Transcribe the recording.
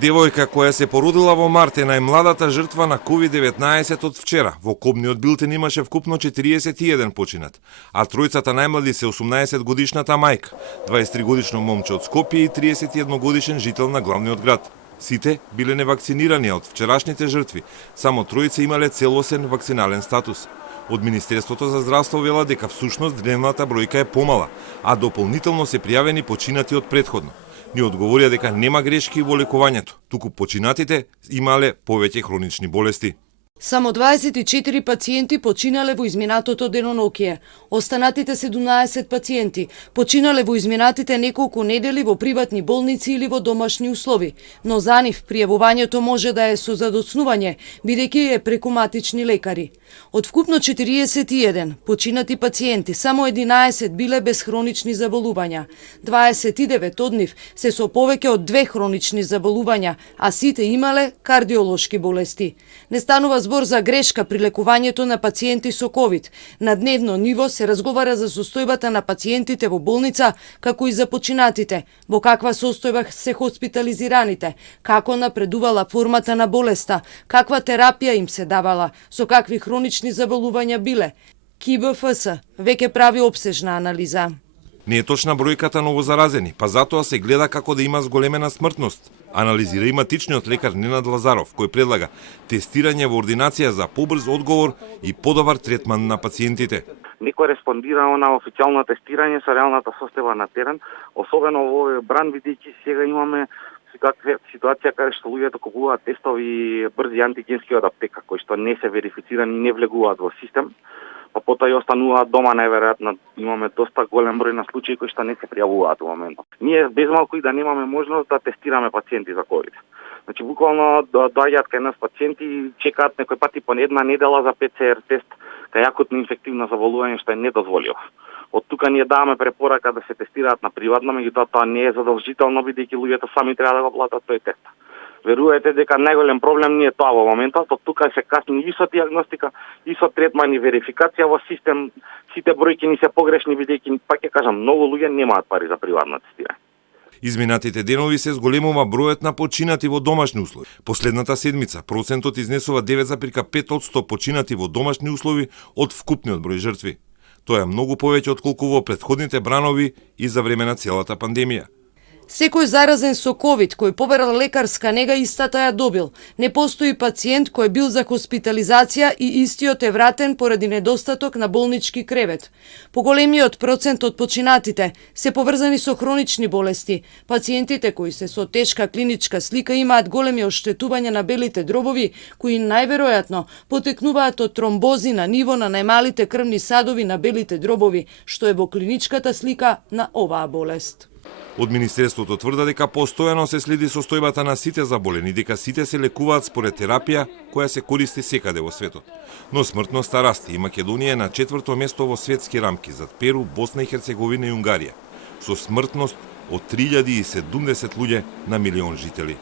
Девојка која се породила во март е најмладата жртва на COVID-19 од вчера. Во кобниот билтен имаше вкупно 41 починат, а тројцата најмлади се 18 годишната мајка, 23 годишно момче од Скопје и 31 годишен жител на главниот град. Сите биле невакцинирани, од вчерашните жртви само тројца имале целосен вакцинален статус. Од Министерството за здравство вела дека всушност дневната бројка е помала, а дополнително се пријавени починати од претходно. Ни одговорија дека нема грешки во лекувањето, туку починатите имале повеќе хронични болести. Само 24 пациенти починале во изминатото денонокие. Останатите 17 пациенти починале во изминатите неколку недели во приватни болници или во домашни услови, но за нив пријавувањето може да е со задоцнување, бидејќи е преку матични лекари. Од вкупно 41 починати пациенти, само 11 биле без хронични заболувања. 29 од нив се со повеќе од 2 хронични заболувања, а сите имале кардиолошки болести. Не станува збор за грешка при лекувањето на пациенти со ковид. На дневно ниво се разговара за состојбата на пациентите во болница, како и за починатите, во каква состојба се хоспитализираните, како напредувала формата на болеста, каква терапија им се давала, со какви хронични заболувања биле. КИБФС веќе прави опсежна анализа. Не е точна бројката новозаразени, па затоа се гледа како да има зголемена смртност. Анализира и матичниот лекар Ненад Лазаров, кој предлага тестирање во ординација за побрз одговор и подобар третман на пациентите. Некој респондира на официјално тестирање со реалната состојба на терен, особено во овој бран, бидејќи сега имаме ситуација каде што луѓето купуваат тестови брзи антигенски од аптека, кои што не се верифицирани и не влегуваат во систем, па потоа и остануваат дома, најверојатно имаме доста голем број на случаи кои што не се пријавуваат во моментот. Ние без малку и да немаме можност да тестираме пациенти за ковид. Значи буквално доаѓаат кај нас пациенти, чекаат некој пати по една недела за ПЦР тест кај акутно инфективно заболување што е недозволено. Од тука ние даваме препорака да се тестираат на приватно, меѓутоа тоа не е задолжително бидејќи луѓето сами треба да го платат тој тест. Верувајте дека најголем проблем не е тоа во моментот, од тука се касни и со диагностика, и со третман и верификација во систем. Сите бројки ни се погрешни бидејќи, пак ќе кажам, многу луѓе немаат пари за приватно тестирање. Изминатите денови се зголемува бројот на починати во домашни услови. Последната седмица процентот изнесува 9,5% починати во домашни услови од вкупниот број жртви. Тоа е многу повеќе отколку во претходните бранови и за време на целата пандемија. Секој заразен со ковид кој побарал лекарска нега истата ја добил. Не постои пациент кој бил за хоспитализација и истиот е вратен поради недостаток на болнички кревет. Поголемиот процент од починатите се поврзани со хронични болести. Пациентите кои се со тешка клиничка слика имаат големи оштетувања на белите дробови, кои најверојатно потекнуваат од тромбози на ниво на најмалите крвни садови на белите дробови, што е во клиничката слика на оваа болест. Од Министерството тврда дека постојано се следи состојбата на сите заболени, дека сите се лекуваат според терапија која се користи секаде во светот. Но смртноста расте и Македонија е на 4-то место во светски рамки зад Перу, Босна и Херцеговина и Унгарија, со смртност од 3070 луѓе на милион жители.